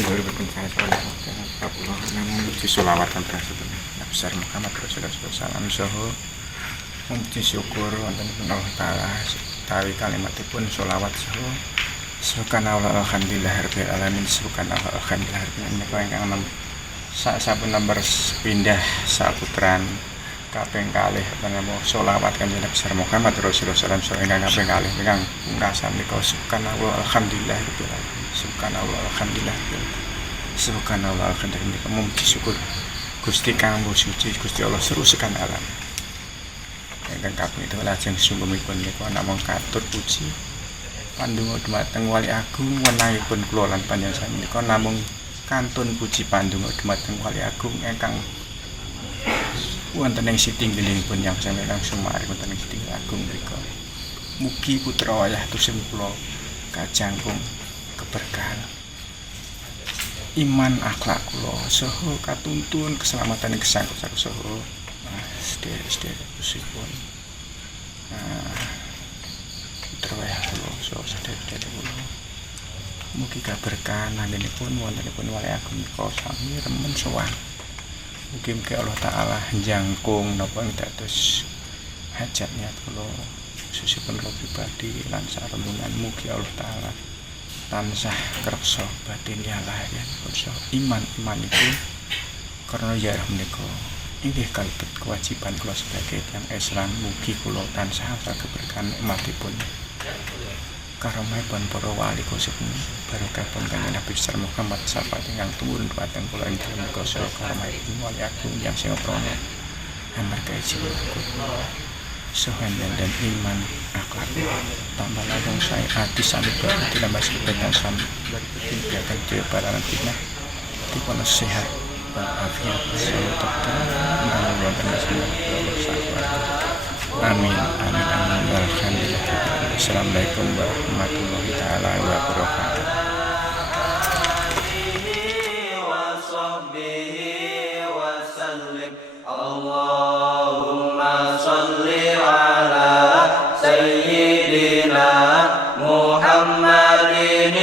Singguripun salah Rasulullah namun muji sholawatan Rasulullah Nabi besar Muhammad Rasulullah SAW saha muji syukur wontenipun Allah Ta'ala tawi kalimatipun sholawat saha subhanallah alhamdulillah rabbil alamin subhanallah alhamdulillah rabbil alamin menika ingkang sampun nomor pindah saputran kaping kalih menapa sholawat kanjeng Nabi besar Muhammad Rasulullah SAW ingkang kaping kalih ingkang pungkasan menika subhanallah alhamdulillah rabbil alamin subhanallah alhamdulillah subhanallah alhamdulillah muji syukur Gusti kang suci Gusti Allah seru sekan alam ingkang kaping itu lajeng sungguhipun menika namung katur puji pandonga dhumateng Wali Agung wenangipun kula lan panjenengan menika namung kantun puji pandonga dhumateng Wali Agung ingkang wonten ing sitinggilipun yang sami langsung mari wonten ing sitinggil agung mriku mugi putra wayah tusem kula kajangkung keberkahan iman akhlak kula saha katuntun keselamatan ing gesang saha sedherek tusipun putra wayah kula saha sedherek kula mugi keberkahan anggenipun wontenipun Wali Agung menika sami remen sowan mugi Allah Ta'ala jangkung napa ing dados hajat niat kula susipun kula pribadi lan sarembungan mugi Allah Ta'ala tansah kersa batin lahir kursa iman itu karena jarah menika inggih kalebet kewajiban kula sebagai tiyang Islam mugi kula tansah keberkahan nikmatipun karamipun para wali kusuk barokah kanjeng Nabi besar Muhammad sapa ingkang tumurun dhumateng kula ing dalem kasa karamipun Wali Agung yang sing prana amarga jiwa sohan dan iman akhlak tambah langkung saya ati sami berarti nambah sebentar sami berarti akan dibalaran fitnah dipun sehat walafiat sallallahu alaihi wasallam amin amin amin alhamdulillah. Assalamualaikum warahmatullahi taala wabarakatuh. Allahumma sholli ala sayyidina Muhammadin